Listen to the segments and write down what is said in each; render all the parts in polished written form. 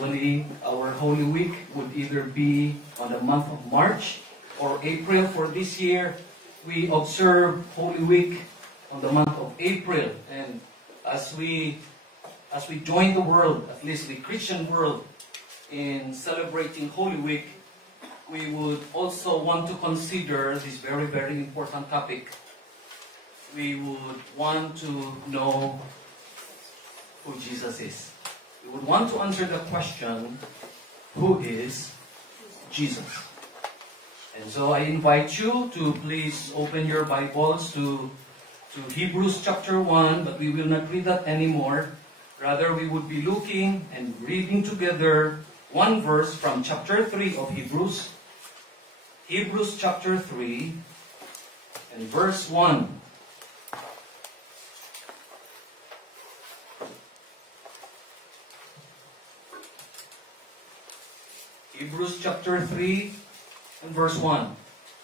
Usually, our Holy Week would either be on the month of March or April. For this year, we observe Holy Week on the month of April. And as we join the world, at least the Christian world, in celebrating Holy Week, we would also want to consider this very, very important topic. We would want to know who Jesus is. We would want to answer the question, who is Jesus? And so I invite you to please open your Bibles to Hebrews chapter 1, but we will not read that anymore. Rather, we would be looking and reading together one verse from chapter 3 of Hebrews. Hebrews chapter 3 and verse 1. Hebrews chapter 3 and verse 1.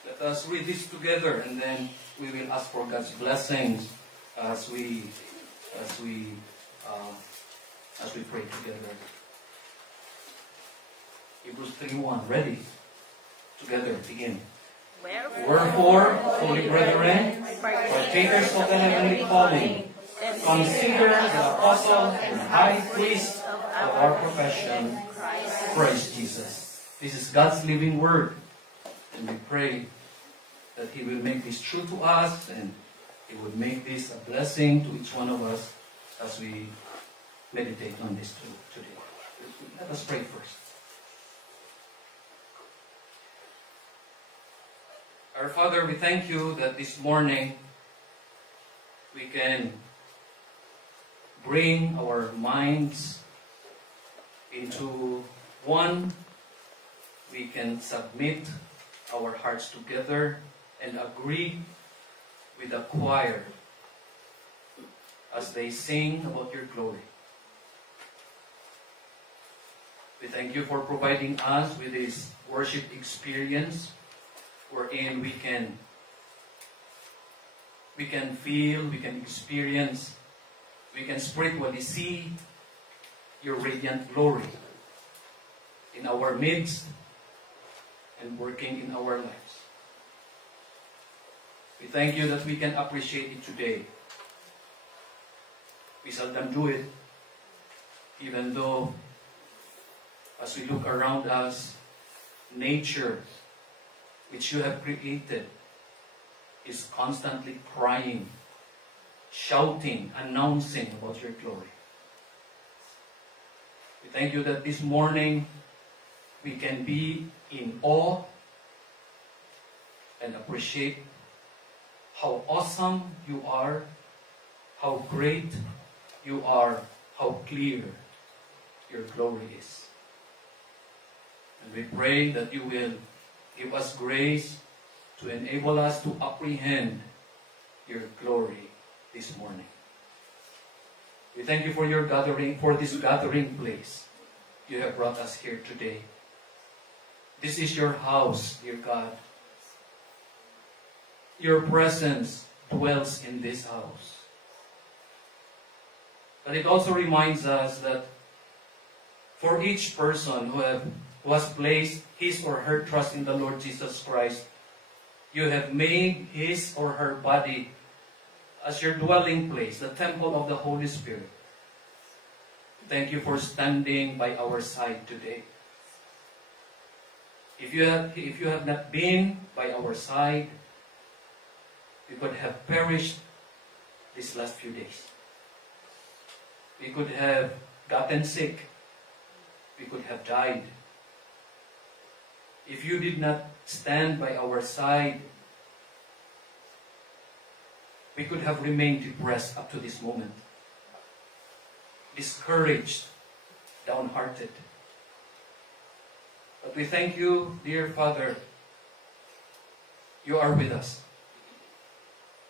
Let us read this together, and then we will ask for God's blessings as we pray together. Hebrews 3:1. Ready? Together, begin. Wherefore, holy brethren, partakers of the heavenly calling, consider the apostle and high priest of our profession, Christ Jesus. This is God's living word, and we pray that He will make this true to us, and He would make this a blessing to each one of us as we meditate on this today. Let us pray first. Our Father, we thank you that this morning we can bring our minds into one. We can submit our hearts together and agree with the choir as they sing about your glory. We thank you for providing us with this worship experience wherein we can feel, we can experience, we can spiritually see your radiant glory in our midst and working in our lives. We thank you that we can appreciate it today. We seldom do it, even though as we look around us, nature which you have created is constantly crying, shouting, announcing about your glory. We thank you that this morning we can be in awe and appreciate how awesome you are, how great you are, how clear your glory is. And we pray that you will give us grace to enable us to apprehend your glory this morning. We thank you for your gathering, for this gathering place you have brought us here today. This is your house, dear God. Your presence dwells in this house. But it also reminds us that for each person who has placed his or her trust in the Lord Jesus Christ, you have made his or her body as your dwelling place, the temple of the Holy Spirit. Thank you for standing by our side today. If you have not been by our side, we could have perished these last few days. We could have gotten sick. We could have died. If you did not stand by our side, we could have remained depressed up to this moment, discouraged, downhearted. But we thank you, dear Father, you are with us.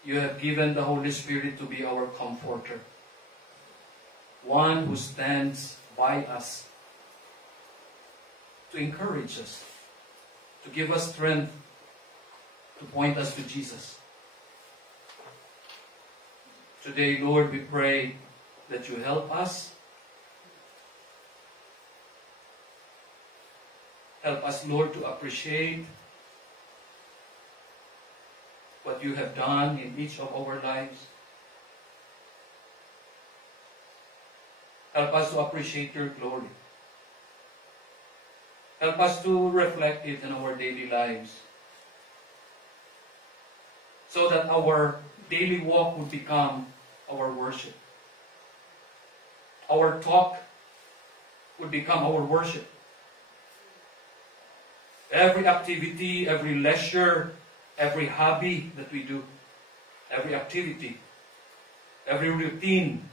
You have given the Holy Spirit to be our comforter, one who stands by us to encourage us, to give us strength, to point us to Jesus. Today, Lord, we pray that you help us Help us, Lord, to appreciate what you have done in each of our lives. Help us to appreciate your glory. Help us to reflect it in our daily lives, so that our daily walk would become our worship. Our talk would become our worship. Every activity, every leisure, every hobby that we do, every activity, every routine,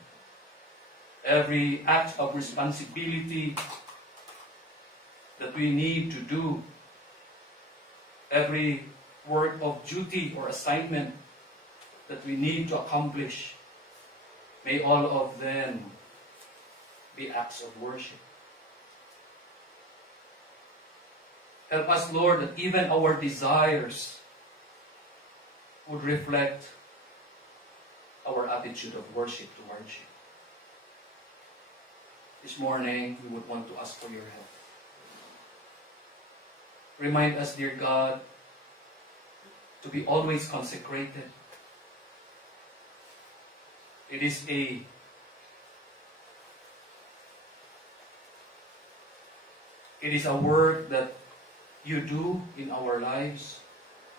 every act of responsibility that we need to do, every work of duty or assignment that we need to accomplish, may all of them be acts of worship. Help us, Lord, that even our desires would reflect our attitude of worship towards you. This morning, we would want to ask for your help. Remind us, dear God, to be always consecrated. It is a work that you do in our lives.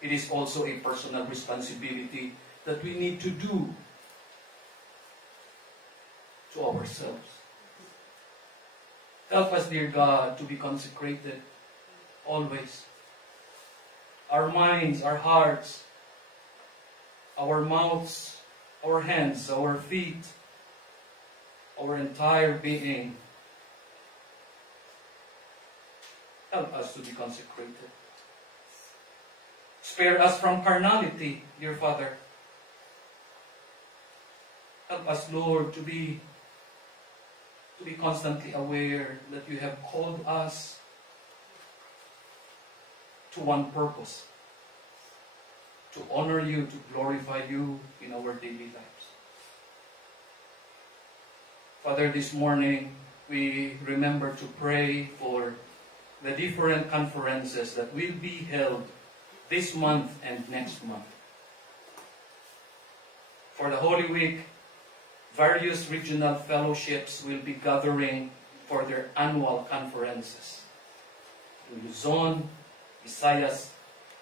It is also a personal responsibility that we need to do to ourselves. Help us, dear God, to be consecrated always. Our minds, our hearts, our mouths, our hands, our feet, our entire being. Help us to be consecrated. Spare us from carnality, dear Father. Help us, Lord, to be constantly aware that you have called us to one purpose: to honor you, to glorify you in our daily lives. Father, this morning we remember to pray for the different conferences that will be held this month and next month. For the Holy Week, various regional fellowships will be gathering for their annual conferences in Luzon, Visayas,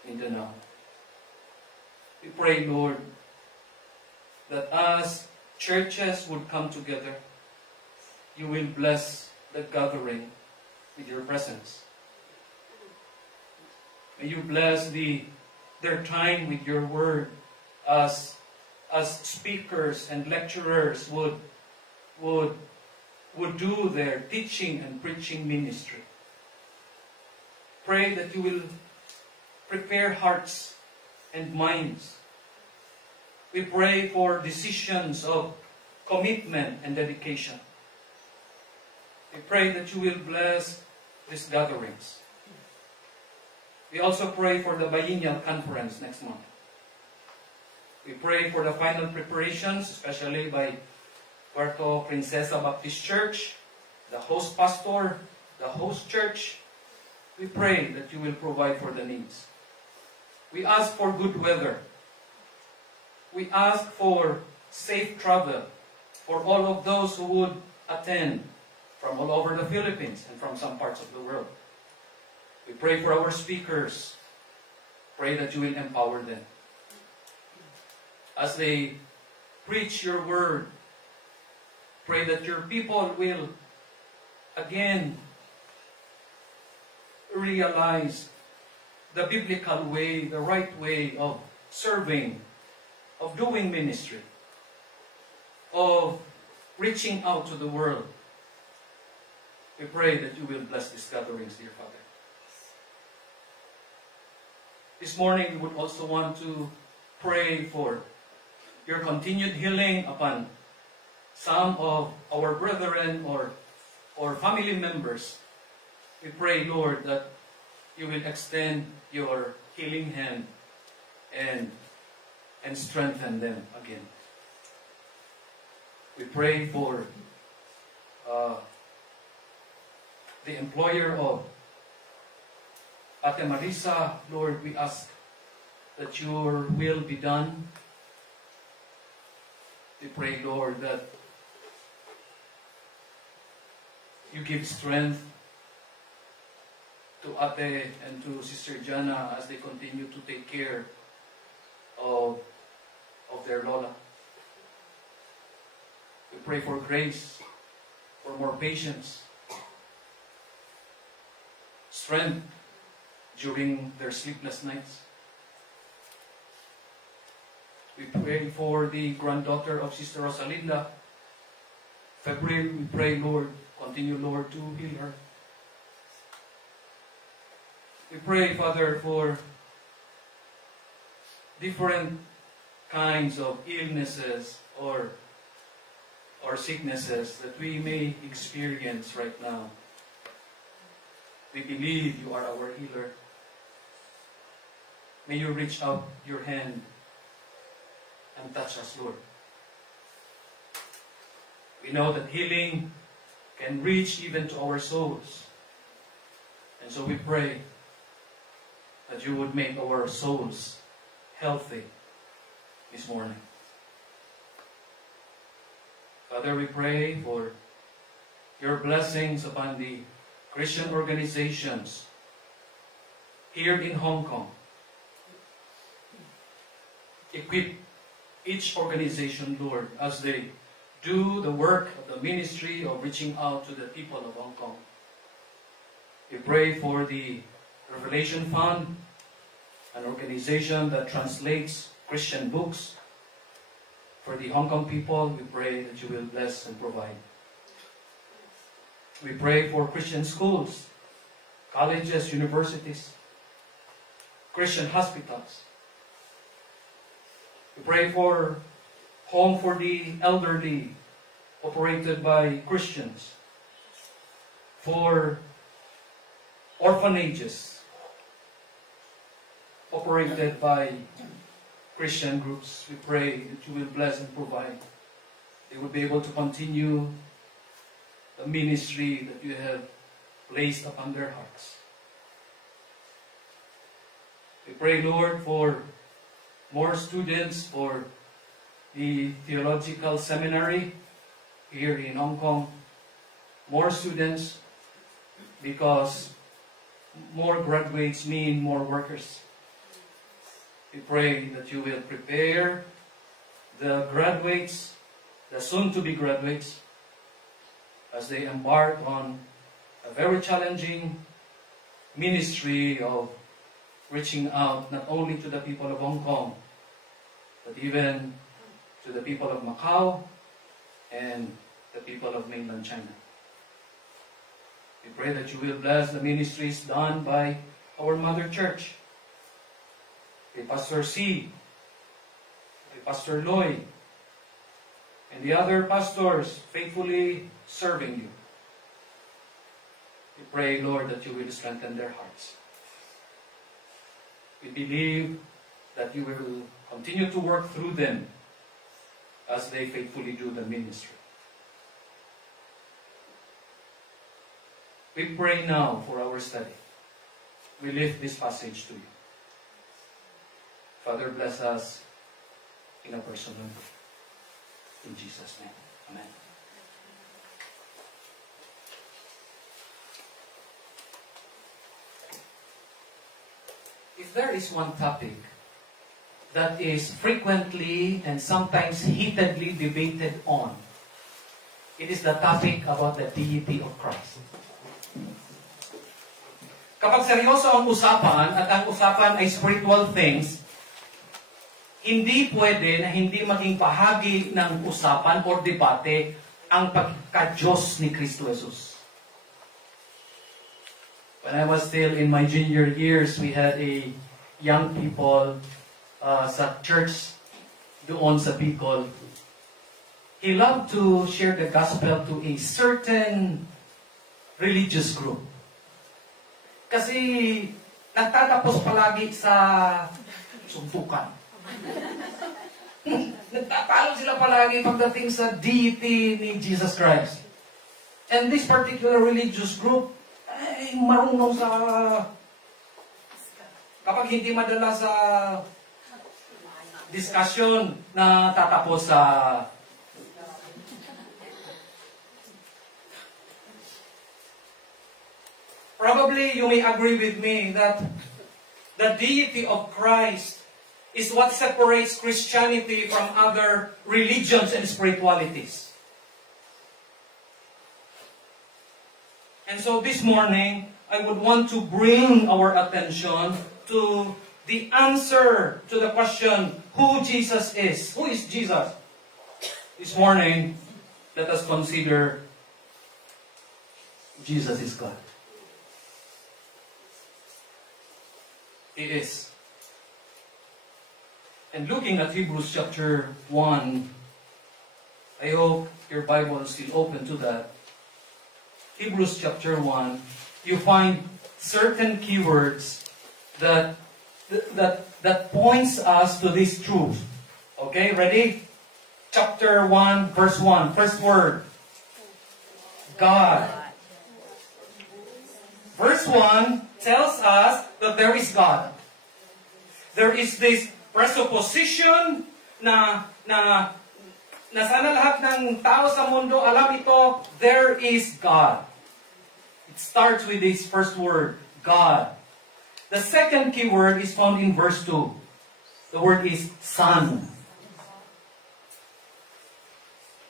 Mindanao. We pray, Lord, that as churches would come together, you will bless the gathering with your presence. May you bless their time with your word as speakers and lecturers would do their teaching and preaching ministry. Pray that you will prepare hearts and minds. We pray for decisions of commitment and dedication. We pray that you will bless these gatherings. We also pray for the biennial conference next month. We pray for the final preparations, especially by Puerto Princesa Baptist Church, the host pastor, the host church. We pray that you will provide for the needs. We ask for good weather. We ask for safe travel for all of those who would attend from all over the Philippines and from some parts of the world. We pray for our speakers. Pray that you will empower them as they preach your word. Pray that your people will again realize the biblical way, the right way of serving, of doing ministry, of reaching out to the world. We pray that you will bless these gatherings, dear Father. This morning, we would also want to pray for your continued healing upon some of our brethren or family members. We pray, Lord, that you will extend your healing hand and strengthen them again. We pray for the employer of Ate Marisa, Lord, we ask that your will be done. We pray, Lord, that you give strength to Ate and to Sister Jana as they continue to take care of their Lola. We pray for grace, for more patience, strength during their sleepless nights. We pray for the granddaughter of Sister Rosalinda. February, we pray, Lord, continue, Lord, to heal her. We pray, Father, for different kinds of illnesses or sicknesses that we may experience right now. We believe you are our healer. May you reach out your hand and touch us, Lord. We know that healing can reach even to our souls. And so we pray that you would make our souls healthy this morning. Father, we pray for your blessings upon the Christian organizations here in Hong Kong. Equip each organization, Lord, as they do the work of the ministry of reaching out to the people of Hong Kong. We pray for the Revelation Fund, an organization that translates Christian books for the Hong Kong people. We pray that you will bless and provide. We pray for Christian schools, colleges, universities, Christian hospitals. We pray for home for the elderly operated by Christians, for orphanages operated by Christian groups. We pray that you will bless and provide. They will be able to continue the ministry that you have placed upon their hearts. We pray, Lord, for more students for the theological seminary here in Hong Kong. More students, because more graduates mean more workers. We pray that you will prepare the graduates, the soon-to-be graduates, as they embark on a very challenging ministry of reaching out not only to the people of Hong Kong, but even to the people of Macau and the people of mainland China. We pray that you will bless the ministries done by our Mother Church, by Pastor C, by Pastor Loy, and the other pastors faithfully serving you. We pray, Lord, that you will strengthen their hearts. We believe that you will continue to work through them as they faithfully do the ministry. We pray now for our study. We lift this passage to you. Father, bless us in a personal way. In Jesus' name. Amen. If there is one topic that is frequently and sometimes heatedly debated on, it is the topic about the deity of Christ. Kapag seryoso ang usapan at ang usapan ay spiritual things, hindi pwede na hindi maging bahagi ng usapan or debate ang pagka-Diyos ni Kristo Jesus. When I was still in my junior years, we had a young people sa church doon sa Bicol. He loved to share the gospel to a certain religious group. Kasi nagtatapos palagi sa suntukan. Nagtatalo sila palagi pagdating sa deity ni Jesus Christ. And this particular religious group ay marunong sa Kapag hindi madala sa discussion na tatapos sa probably you may agree with me that the deity of Christ is what separates Christianity from other religions and spiritualities. And so this morning, I would want to bring our attention to the answer to the question, who Jesus is. Who is Jesus? This morning, let us consider Jesus is God. He is. And looking at Hebrews chapter 1, I hope your Bible is still open to that. Hebrews chapter 1, you find certain keywords that points us to this truth. Okay, ready? Chapter 1, verse 1, first word. God. Verse 1 tells us that there is God. There is this presupposition na sana lahat ng tao sa mundo alam ito, there is God. It starts with this first word, God. The second key word is found in verse 2. The word is Son.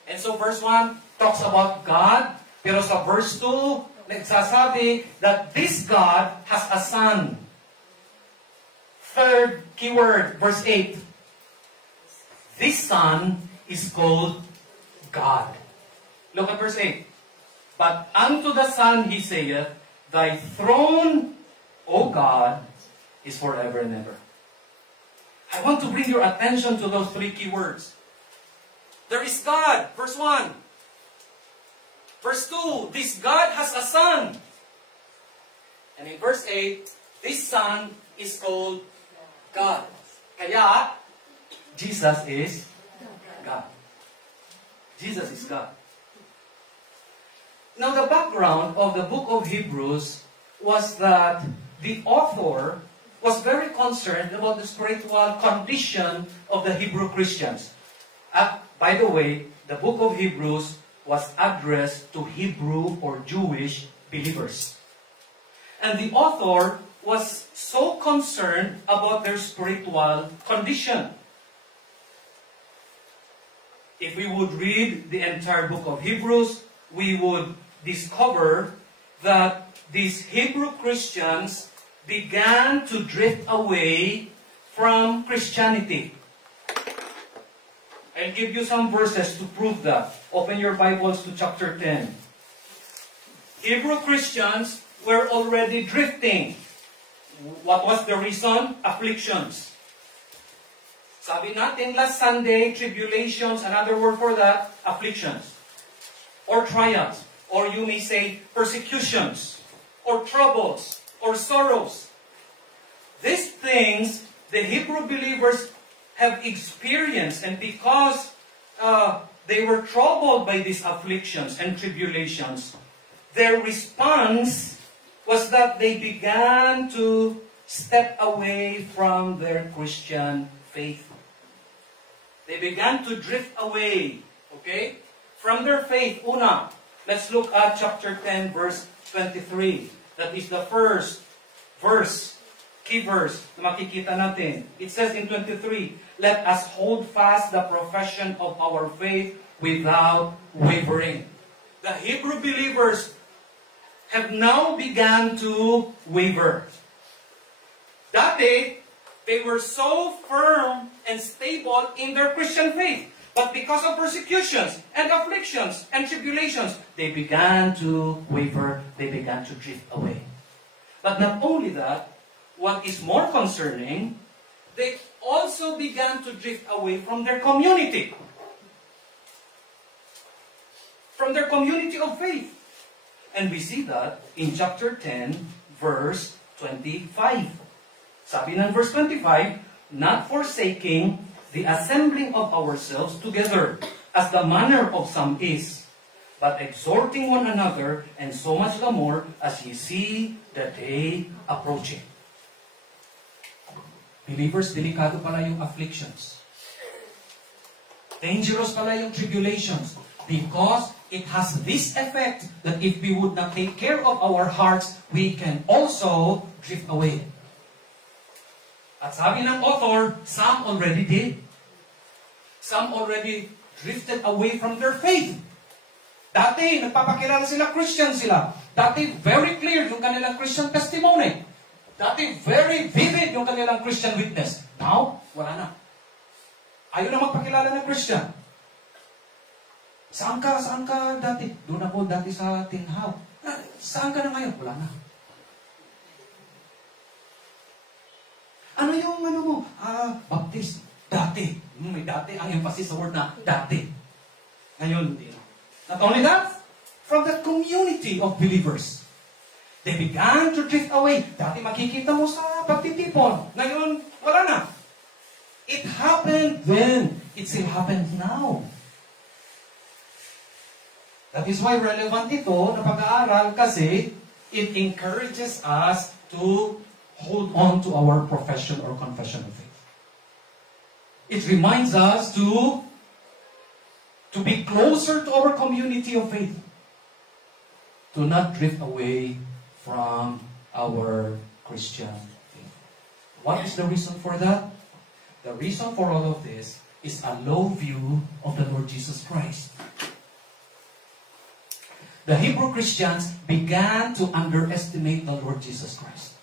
And so verse 1 talks about God, pero sa verse 2, nagsasabi that this God has a Son. Third keyword, verse 8. This Son is called God. Look at verse 8. But unto the Son he saith, Thy throne, O God, is forever and ever. I want to bring your attention to those three key words. There is God, verse 1. Verse 2, this God has a Son. And in verse 8, this Son is called God. Kaya, Jesus is God. Jesus is God. Now, the background of the book of Hebrews was that the author was very concerned about the spiritual condition of the Hebrew Christians. By the way, the book of Hebrews was addressed to Hebrew or Jewish believers. And the author was so concerned about their spiritual condition. If we would read the entire book of Hebrews, we would discover that these Hebrew Christians began to drift away from Christianity. I'll give you some verses to prove that. Open your Bibles to chapter 10. Hebrew Christians were already drifting. What was the reason? Afflictions. Sabi natin last Sunday, tribulations, another word for that, afflictions. Or trials. Or you may say persecutions. Or troubles. Or sorrows. These things, the Hebrew believers have experienced, and because they were troubled by these afflictions and tribulations, their response was that they began to step away from their Christian faith. They began to drift away, okay, from their faith. Una, let's look at chapter 10, verse 23. That is the first verse, key verse na makikita natin. It says in 23, let us hold fast the profession of our faith without wavering. The Hebrew believers have now begun to waver. Dati, they were so firm and stable in their Christian faith. But because of persecutions and afflictions and tribulations, they began to waver, they began to drift away. But not only that, what is more concerning, they also began to drift away from their community. From their community of faith. And we see that in chapter 10, verse 25. Sabi ng verse 25, not forsaking the assembling of ourselves together, as the manner of some is, but exhorting one another, and so much the more as ye see the day approaching. Believers, delikado pala yung afflictions. Dangerous pala yung tribulations. Because it has this effect that if we would not take care of our hearts, we can also drift away. At sabi ng author, some already did. Some already drifted away from their faith. Dati, nagpapakilala sila, Christian sila. Dati, very clear yung kanilang Christian testimony. Dati, very vivid yung kanilang Christian witness. Now, wala na. Ayaw na magpakilala ng Christian. Saan ka dati? Doon ako dati sa tinhaw. Saan ka na ngayon? Wala na. Ano yung mo? Baptist. Dati. May dati. Ang emphasis sa word na dati. Ngayon, hindi na. Not only that, from the community of believers, they began to drift away. Dati makikita mo sa pagtitipon. Ngayon, wala na. It happened then. It still happens now. That is why relevant ito na pag-aaral kasi it encourages us to hold on to our profession or confession of faith. It reminds us to be closer to our community of faith. To not drift away from our Christian faith. What is the reason for that? The reason for all of this is a low view of the Lord Jesus Christ. The Hebrew Christians began to underestimate the Lord Jesus Christ.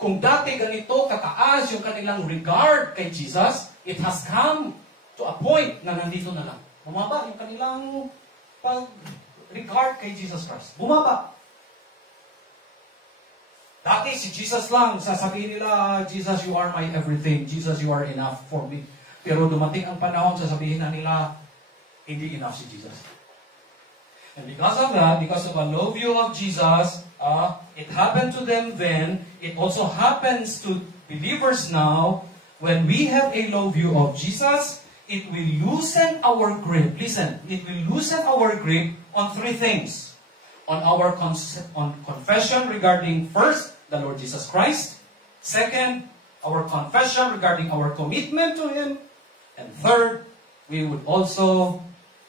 Kung dati ganito kataas yung kanilang regard kay Jesus, it has come to a point na nandito na lang. Bumaba yung kanilang regard kay Jesus Christ. Bumaba. Dati si Jesus lang, sasabihin nila, Jesus, you are my everything. Jesus, you are enough for me. Pero dumating ang panahon, sasabihin na nila, hindi enough si Jesus. And because of that, because of a low view of Jesus, it happened to them then, it also happens to believers now. When we have a low view of Jesus, it will loosen our grip. Listen, it will loosen our grip on three things. On our confession regarding first, the Lord Jesus Christ. Second, our confession regarding our commitment to Him. And third, we would also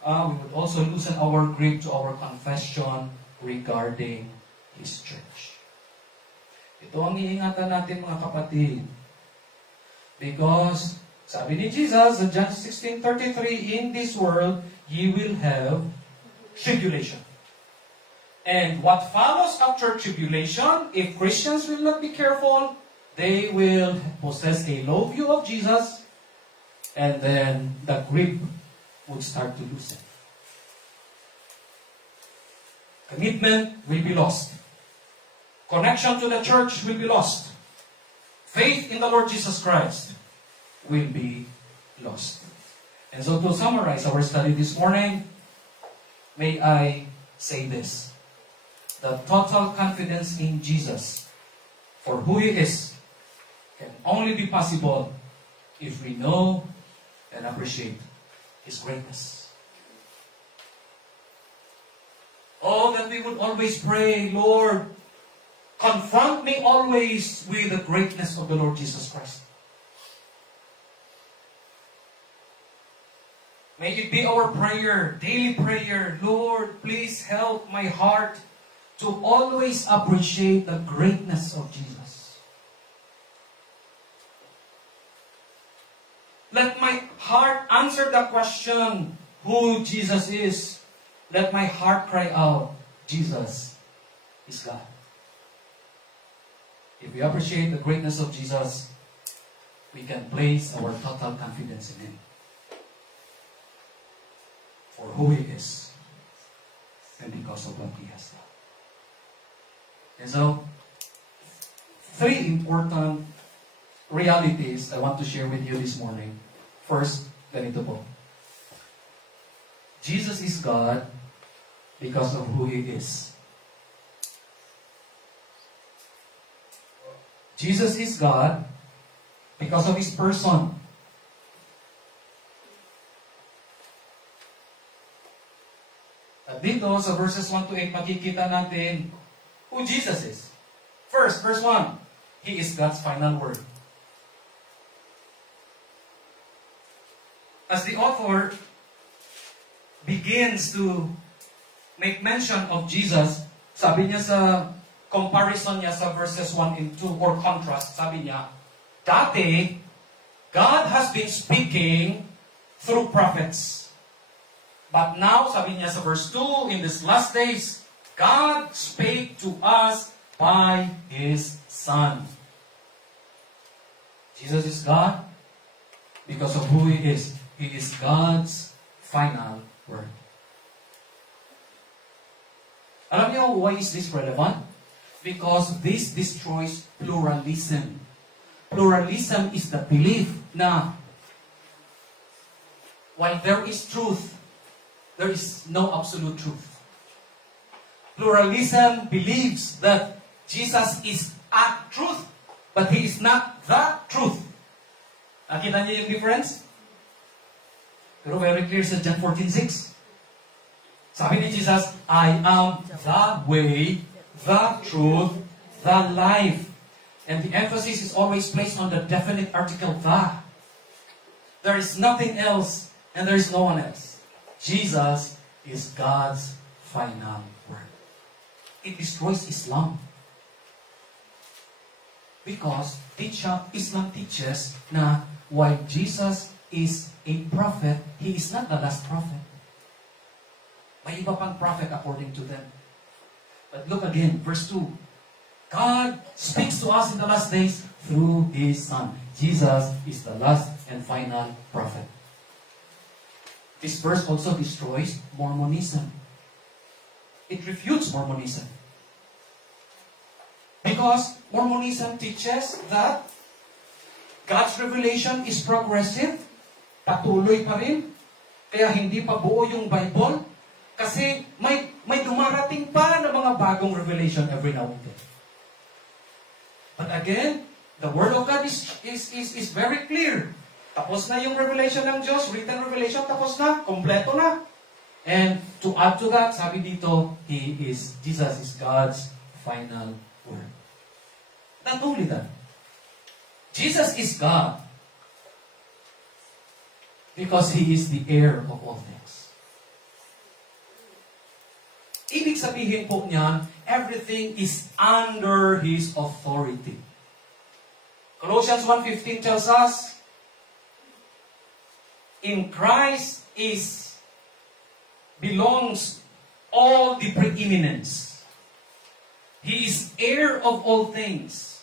loosen our grip to our confession regarding His church. Ito ang iingatan natin mga kapatid. Because, sabi ni Jesus in John 16:33, in this world, ye will have tribulation. And what follows after tribulation, if Christians will not be careful, they will possess a low view of Jesus, and then the grip would start to loosen. Commitment will be lost. Connection to the church will be lost. Faith in the Lord Jesus Christ will be lost. And so to summarize our study this morning, may I say this. The total confidence in Jesus for who He is can only be possible if we know and appreciate His greatness. Oh, that we would always pray, Lord, confront me always with the greatness of the Lord Jesus Christ. May it be our prayer, daily prayer, Lord, please help my heart to always appreciate the greatness of Jesus. Let my heart answer the question, who Jesus is. Let my heart cry out, Jesus is God. If we appreciate the greatness of Jesus, we can place our total confidence in Him. For who He is, and because of what He has done. And so, three important realities I want to share with you this morning. First, ganito po. Jesus is God because of who He is. Jesus is God because of His person. At dito, sa verses 1 to 8, makikita natin who Jesus is. First, verse 1. He is God's final word. As the author begins to make mention of Jesus, sabi niya sa comparison niya sa verses 1 and 2 or contrast, sabi niya, dati, God has been speaking through prophets. But now, sabi niya sa verse 2, in these last days, God spake to us by His Son. Jesus is God because of who He is. He is God's final word. Alam niyo, why is this relevant? Because this destroys pluralism. Pluralism is the belief na while there is truth, there is no absolute truth. Pluralism believes that Jesus is a truth, but He is not the truth. Nakita niyo yung difference? Pero very clear sa John 14:6. Sabi ni Jesus, I am the way, the truth, the life. And the emphasis is always placed on the definite article, the. There is nothing else, and there is no one else. Jesus is God's final word. It destroys Islam. Because Islam teaches na while Jesus is a prophet, He is not the last prophet. May iba pang prophet according to them. But look again, verse 2. God speaks to us in the last days through His Son. Jesus is the last and final prophet. This verse also destroys Mormonism. It refutes Mormonism. Because Mormonism teaches that God's revelation is progressive, patuloy pa rin, kaya hindi pa buo yung Bible, kasi may dumarating pa na mga bagong revelation every now and then. But again, the Word of God is very clear. Tapos na yung revelation ng Diyos, written revelation, tapos na, kompleto na. And to add to that, sabi dito, Jesus is God's final word. Not only that, Jesus is God because He is the heir of all things. Ibig sabihin po niyan, everything is under His authority. Colossians 1:15 tells us, in Christ belongs all the preeminence. He is heir of all things.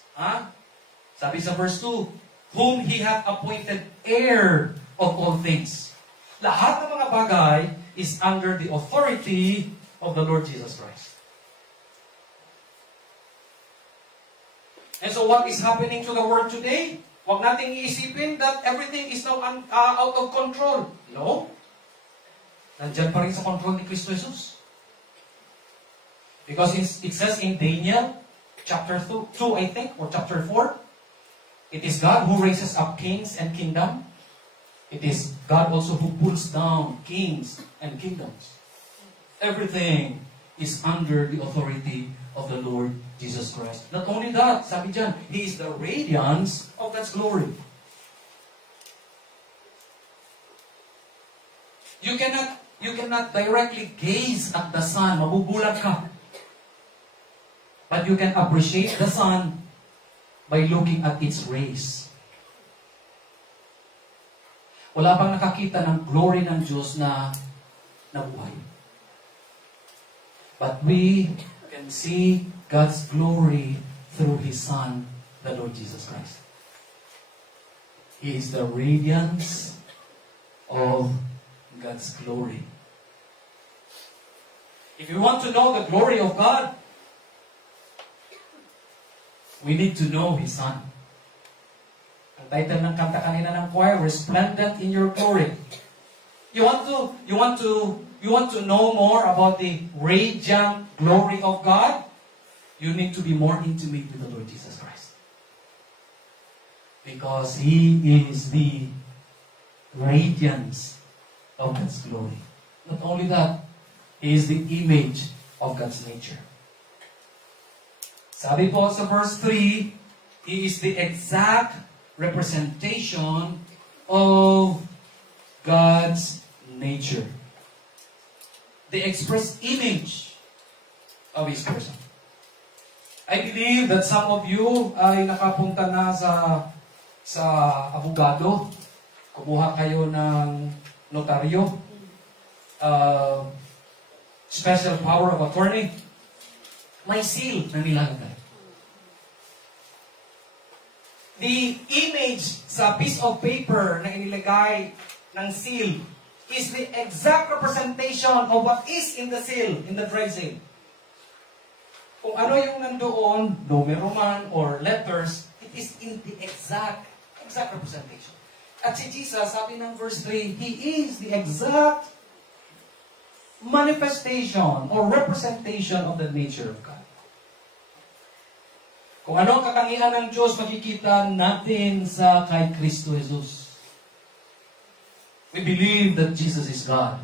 Sabi sa verse 2, whom He hath appointed heir of all things. Lahat ng mga bagay is under the authority of the Lord Jesus Christ. And so what is happening to the world today? Huwag nating iisipin that everything is now out of control. No. Nandiyan pa rin sa control ni Kristo Jesus. Because it says in Daniel, chapter 2, I think, or chapter 4, it is God who raises up kings and kingdom. It is God also who pulls down kings and kingdoms. Everything is under the authority of the Lord Jesus Christ. Not only that, sabi dyan, He is the radiance of God's glory. You cannot directly gaze at the sun. Mabubulag ka. But you can appreciate the sun by looking at its rays. Wala pang nakakita ng glory ng Diyos na nabuhay. But we can see God's glory through His Son, the Lord Jesus Christ. He is the radiance of God's glory. If you want to know the glory of God, we need to know His Son. Ang title ng kanta kanina ng choir, Resplendent in Your Glory. You want to know more about the radiant glory of God? You need to be more intimate with the Lord Jesus Christ. Because He is the radiance of God's glory. Not only that, He is the image of God's nature. Sabi po sa verse 3, He is the exact representation of God's nature. The express image of His person. I believe that some of you ay nakapunta na sa abogado. Kumuha kayo ng notaryo. Special power of attorney. May seal na nilalagay. The image sa piece of paper na inilagay ng seal is the exact representation of what is in the seal, in the dry seal. Kung ano yung nandoon, numero man or letters, it is in the exact representation. At si Jesus, sabi ng verse 3, He is the exact manifestation or representation of the nature of God. Kung ano ang katangian ng Diyos, makikita natin sa kay Kristo Jesus. We believe that Jesus is God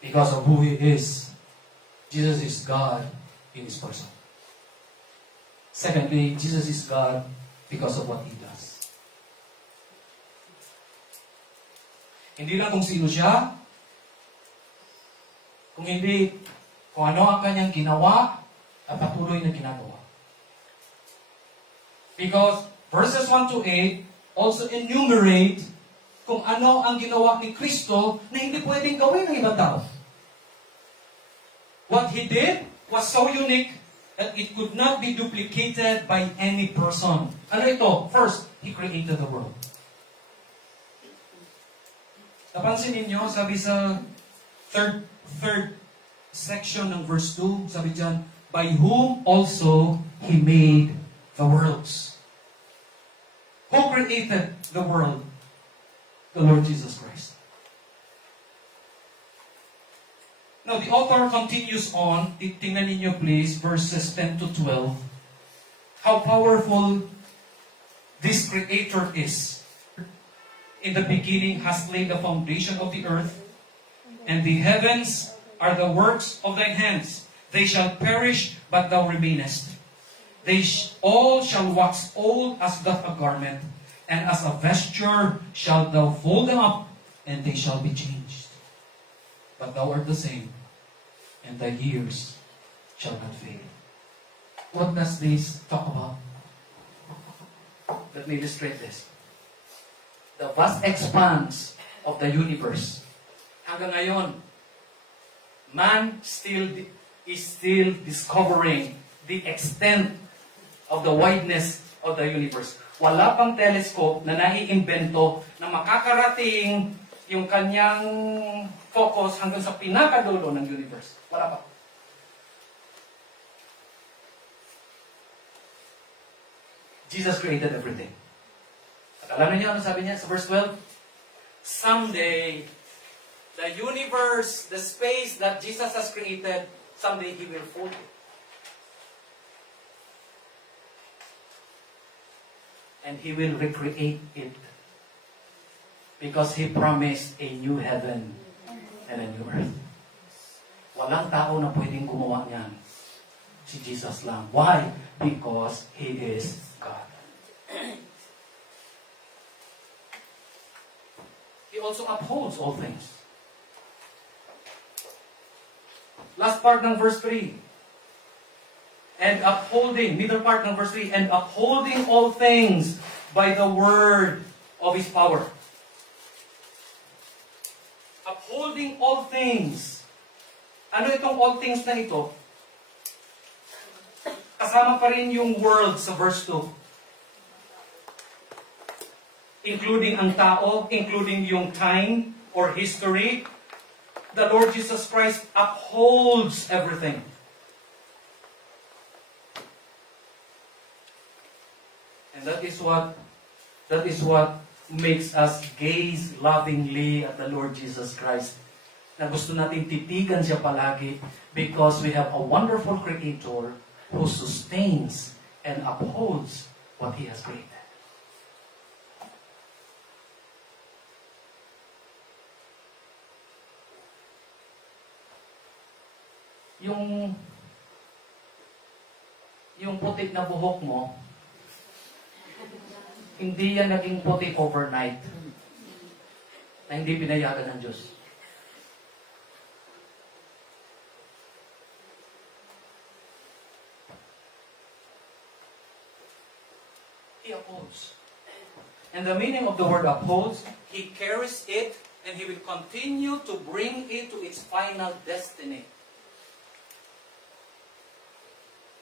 because of who He is. Jesus is God in His person. Secondly, Jesus is God because of what He does. Hindi lang kung sino siya, kung ano ang kanyang ginawa at patuloy na ginagawa. Because verses 1 to 8 also enumerate kung ano ang ginawa ni Kristo na hindi pwedeng gawin ng ibang tao. What He did was so unique that it could not be duplicated by any person. Ano ito? First, He created the world. Napansin ninyo, sabi sa third section ng verse 2, sabi dyan, by whom also He made the worlds. Who created the world? The Lord Jesus Christ. Now, the author continues on. Tingnan ninyo please, verses 10 to 12. How powerful this Creator is. In the beginning has laid the foundation of the earth, and the heavens are the works of thy hands. They shall perish, but thou remainest. They all shall wax old as doth a garment, and as a vesture shalt thou fold them up, and they shall be changed. But thou art the same, and thy years shall not fade. What does this talk about? Let me illustrate this. The vast expanse of the universe. Hanggang ngayon, man is still discovering the extent of the wideness of the universe. Wala pang telescope na naiimbento na makakarating yung kanyang focus hanggang sa pinakadulo ng universe. Wala pa. Jesus created everything. At alam niyo ano sabi niya sa verse 12? Someday, the universe, the space that Jesus has created, someday He will fold it. And He will recreate it. Because He promised a new heaven and a new earth. Walang tao na pwedeng gumawa niyan. Si Jesus lang. Why? Because He is God. He also upholds all things. Last part ng verse 3. And upholding, middle part ng verse 3, and upholding all things by the word of His power. Upholding all things. Ano itong all things na ito? Kasama pa rin yung world sa verse 2. Including ang tao, including yung time or history. The Lord Jesus Christ upholds everything. And that is what makes us gaze lovingly at the Lord Jesus Christ. Na gusto natin titigan siya palagi because we have a wonderful Creator who sustains and upholds what He has created. Yung putik na buhok mo, hindi yan naging puti overnight. Na hindi pinayagan ng Diyos. He upholds. And the meaning of the word upholds, He carries it and He will continue to bring it to its final destiny.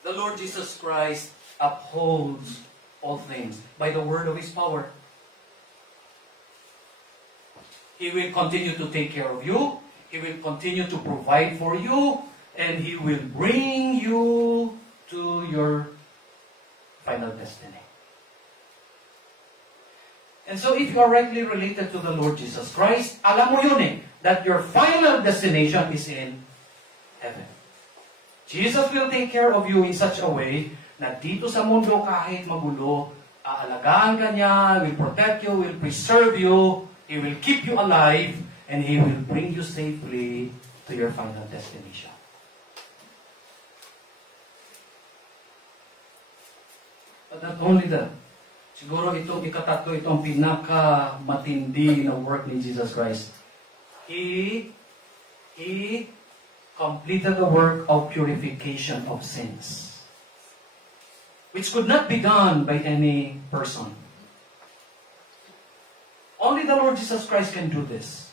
The Lord Jesus Christ upholds all things by the word of His power. He will continue to take care of you. He will continue to provide for you. And He will bring you to your final destiny. And so if you are rightly related to the Lord Jesus Christ, alam mo yun that your final destination is in heaven. Jesus will take care of you in such a way na dito sa mundo kahit magulo, aalagaan ka niya, will protect you, will preserve you, He will keep you alive, and He will bring you safely to your final destination. But not only that, siguro itong ikatatlo, itong pinakamatindi na work ni Jesus Christ. He completed the work of purification of sins, which could not be done by any person. Only the Lord Jesus Christ can do this.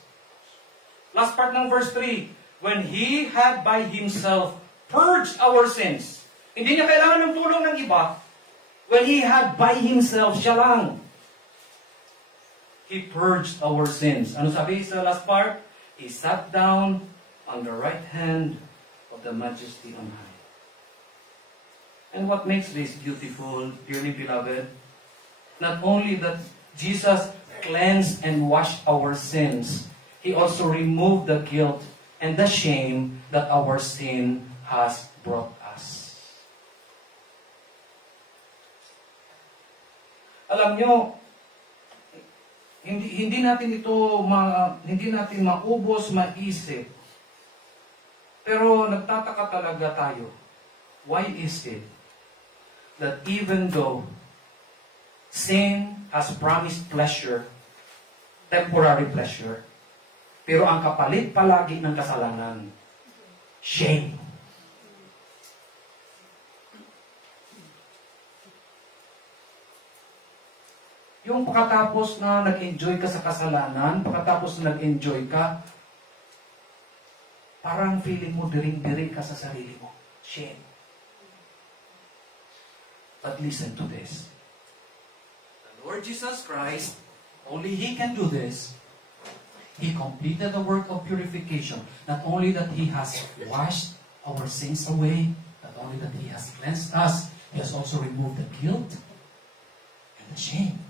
Last part ng verse 3, when He had by Himself purged our sins. Hindi niya kailangan ng tulong ng iba. When He had by Himself, siya lang. He purged our sins. Ano sabi sa last part? He sat down on the right hand of the Majesty on high. And what makes this beautiful, dearly beloved? Not only that Jesus cleansed and washed our sins, He also removed the guilt and the shame that our sin has brought us. Alam nyo, hindi natin ito hindi natin maubos, maisip. Pero nagtataka talaga tayo. Why is it that even though sin has promised pleasure, temporary pleasure, pero ang kapalit palagi ng kasalanan, shame. Yung pagkatapos na nag-enjoy ka sa kasalanan, pagkatapos na nag-enjoy ka, parang feeling mo diring-diri ka sa sarili mo. Shame. But listen to this. The Lord Jesus Christ, only He can do this. He completed the work of purification. Not only that He has washed our sins away, not only that He has cleansed us, He has also removed the guilt and the shame.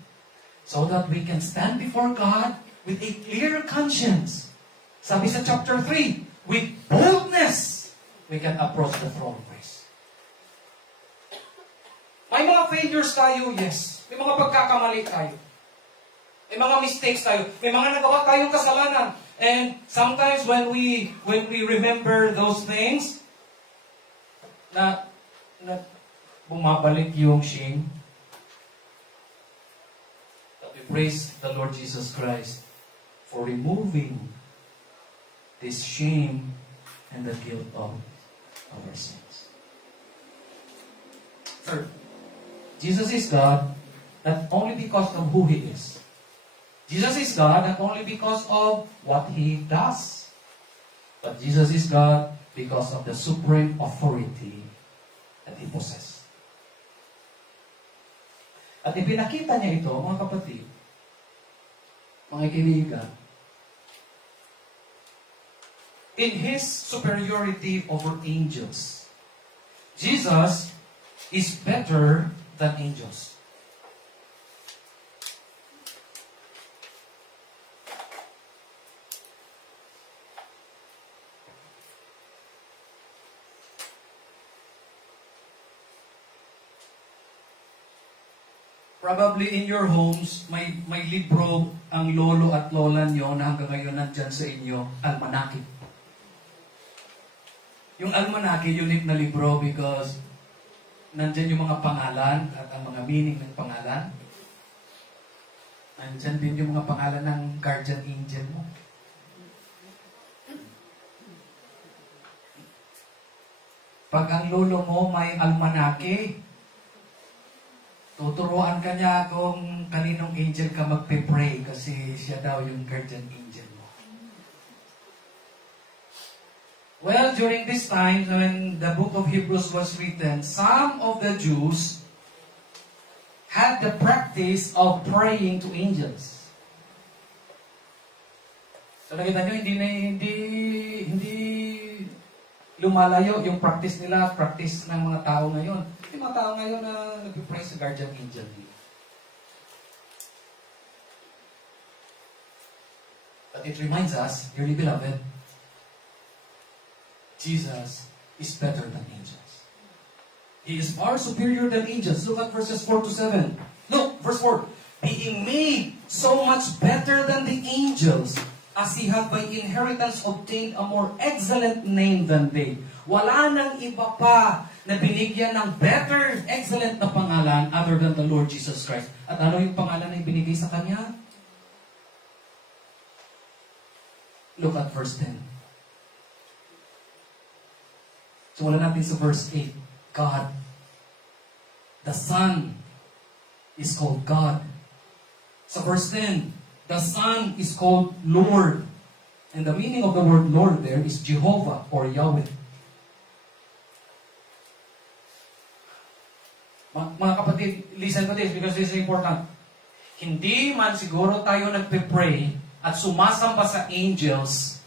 So that we can stand before God with a clear conscience. Sabi sa chapter 3, with boldness, we can approach the throne of grace. May mga failures tayo, yes. May mga pagkakamali tayo. May mga mistakes tayo. May mga nagawa tayong kasalanan. And sometimes when we remember those things, na bumabalik yung shame, praise the Lord Jesus Christ for removing this shame and the guilt of our sins. Third, Jesus is God not only because of who He is. Jesus is God not only because of what He does, but Jesus is God because of the supreme authority that He possesses. At ipinakita niya ito, mga kapatid, mga kaibigan, in His superiority over angels. Jesus is better than angels. Probably in your homes, may libro ang lolo at lola nyo na hanggang ngayon nandyan sa inyo, almanaki. Yung almanaki, unique na libro because nandyan yung mga pangalan at ang mga meaning ng pangalan. Nandyan din yung mga pangalan ng guardian angel mo. Pag ang lolo mo may almanake, tuturuan ka niya kung kaninong angel ka magpe-pray kasi siya daw yung guardian angel mo. Well, during this time, when the book of Hebrews was written, some of the Jews had the practice of praying to angels. So nakita nyo, hindi lumalayo yung practice nila, practice ng mga tao ngayon. Yung mga tao ngayon na nag-pray sa guardian angel. But it reminds us, dearly beloved, Jesus is better than angels. He is far superior than angels. Look at verses 4 to 7. Look, verse 4. Being made so much better than the angels, as he had by inheritance obtained a more excellent name than they. Wala nang iba pa na binigyan ng better, excellent na pangalan other than the Lord Jesus Christ. At ano yung pangalan na ibinigay sa Kanya? Look at verse 10. So wala natin sa verse 8. God. The Son is called God. Sa verse 10, the Son is called Lord. And the meaning of the word Lord there is Jehovah or Yahweh. Mga kapatid, listen to this because this is important. Hindi man siguro tayo nagpe-pray at sumasamba sa angels,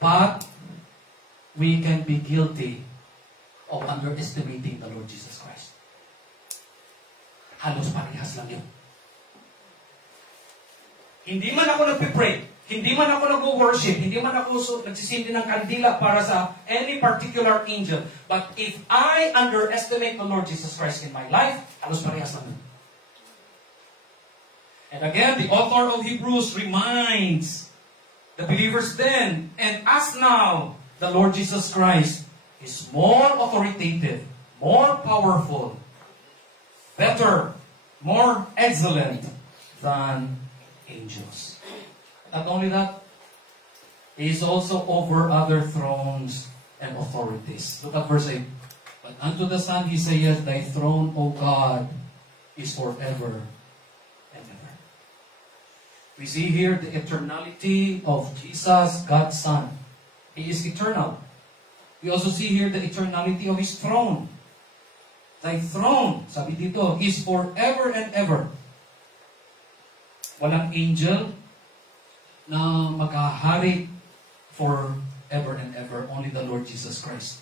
but we can be guilty of underestimating the Lord Jesus Christ. Halos parehas lang yun. Hindi man ako nagpe-pray, hindi man ako nag-worship, hindi man ako nagsisindi ng kandila para sa any particular angel. But if I underestimate the Lord Jesus Christ in my life, halos parehas lang yun. And again, the author of Hebrews reminds the believers then, and as now, the Lord Jesus Christ is more authoritative, more powerful, better, more excellent than angels. Not only that, He is also over other thrones and authorities. Look at verse 8. But unto the Son He saith, Thy throne, O God, is forever and ever. We see here the eternality of Jesus, God's Son. He is eternal. We also see here the eternality of His throne. Thy throne, sabi dito, is forever and ever. Walang angel na maghahari forever and ever. Only the Lord Jesus Christ.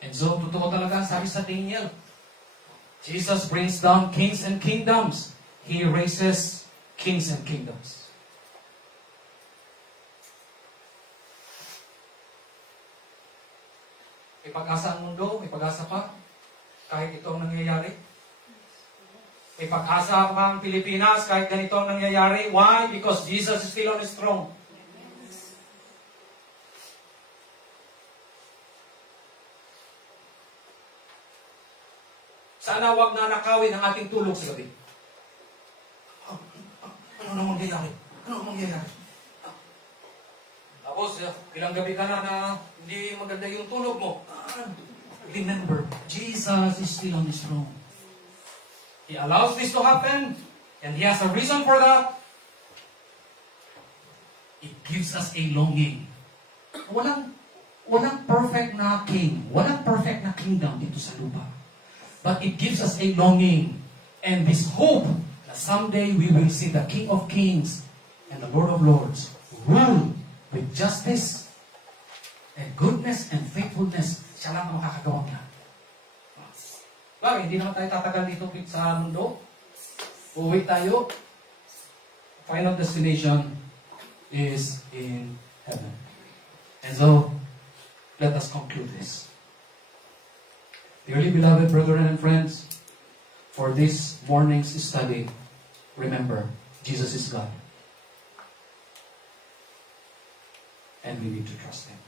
And so, totoo talaga, sabi sa Daniel, Jesus brings down kings and kingdoms. He raises kings and kingdoms. May pag-asa ang mundo, may pag-asa pa, kahit ito ang nangyayari. May pag-asa pa ang Pilipinas, kahit ganito ang nangyayari. Why? Because Jesus is still on His throne. Sana wag na nakawin ang ating tulog sa gabi. Ano nang mangyayari? Ano nang mangyayari? Tapos, ilang gabi ka na hindi maganda yung tulog mo. Remember, Jesus is still on His throne. He allows this to happen, and He has a reason for that. It gives us a longing. Walang perfect na king. Walang perfect na kingdom dito sa lupa. But it gives us a longing and this hope that someday we will see the King of Kings and the Lord of Lords rule with justice and goodness and faithfulness. Siya lang ang makakagawa niya. Bakit? Hindi naman tayo tatagal dito sa mundo. Uwi tayo. Final destination is in heaven. And so, let us conclude this. Dearly beloved brethren and friends, for this morning's study, remember, Jesus is God. And we need to trust Him.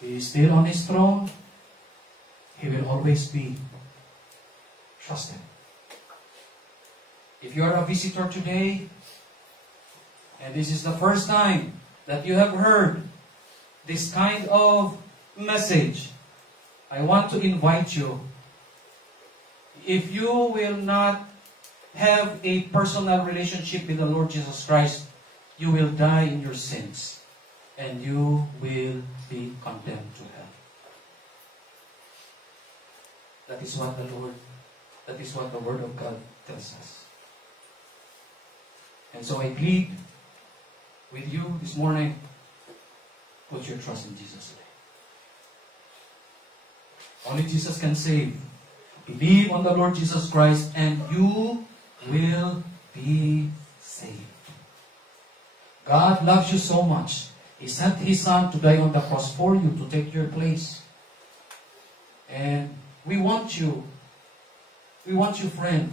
He is still on His throne. He will always be. Trust Him. If you are a visitor today, and this is the first time that you have heard this kind of message, I want to invite you. If you will not have a personal relationship with the Lord Jesus Christ, you will die in your sins and you will be condemned to hell. That is what the Word of God tells us. And so I plead with you this morning, put your trust in Jesus today. Only Jesus can save. Believe on the Lord Jesus Christ and you will be saved. God loves you so much. He sent His Son to die on the cross for you, to take your place. And we want you, friend,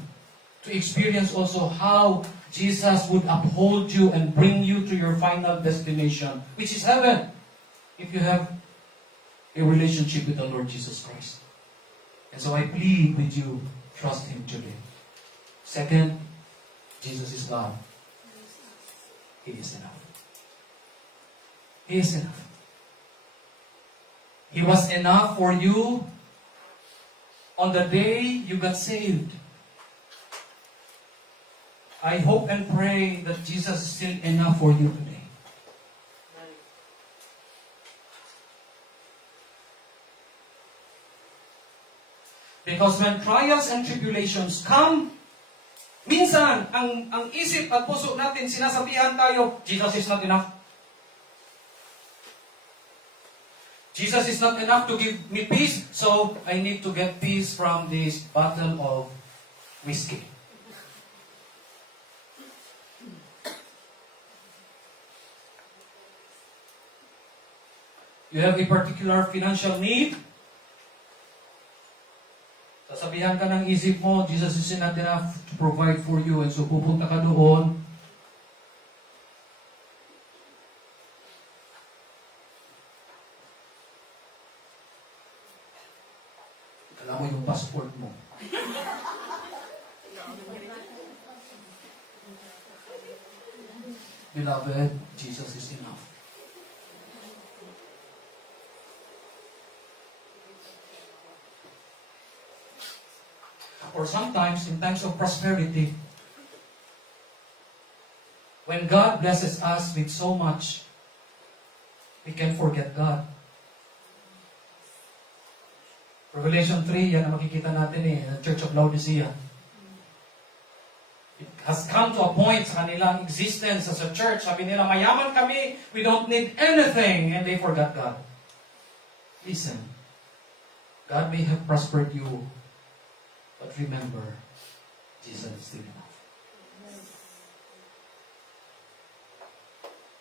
to experience also how Jesus would uphold you and bring you to your final destination, which is heaven, if you have a relationship with the Lord Jesus Christ. And so I plead with you, trust Him today. Second, Jesus is God. He is enough. He is enough. He was enough for you on the day you got saved. I hope and pray that Jesus is still enough for you today. Because when trials and tribulations come, minsan, ang isip at puso natin, sinasabihan tayo, Jesus is not enough. Jesus is not enough to give me peace, so I need to get peace from this bottle of whiskey. You have a particular financial need, sasabihan ka ng isip mo, Jesus is not enough to provide for you, and so pupunta ka doon. Alam mo yung passport mo. Beloved, Jesus is enough. Or sometimes, in times of prosperity, when God blesses us with so much, we can forget God. Revelation 3, yan ang makikita natin the Church of Laodicea. It has come to a point sa kanilang existence as a church. Sabi nila, mayaman kami, we don't need anything, and they forgot God. Listen, God may have prospered you, but remember, Jesus is still enough.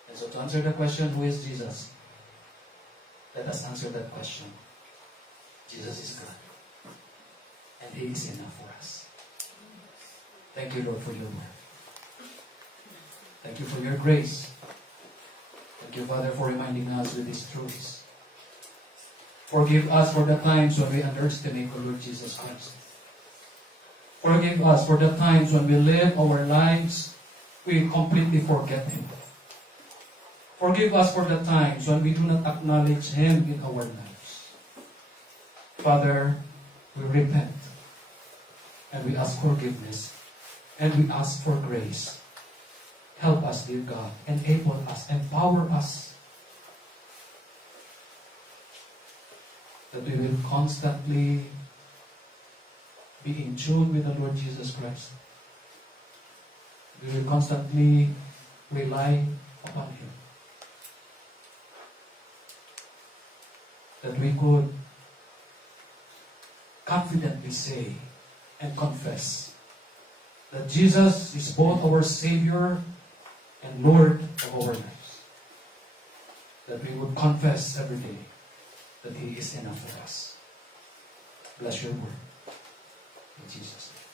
And so to answer the question, who is Jesus? Let us answer that question. Jesus is God. And He is enough for us. Thank you, Lord, for your word. Thank you for your grace. Thank you, Father, for reminding us with these truths. Forgive us for the times when we underestimate the Lord Jesus Christ. Forgive us for the times when we live our lives, we completely forget Him. Forgive us for the times when we do not acknowledge Him in our lives. Father, we repent and we ask forgiveness and we ask for grace. Help us, dear God. Enable us, empower us that we will constantly be in tune with the Lord Jesus Christ. We will constantly rely upon Him. That we could confidently say and confess that Jesus is both our Savior and Lord of our lives. That we would confess every day that He is enough for us. Bless your word. In Jesus' name.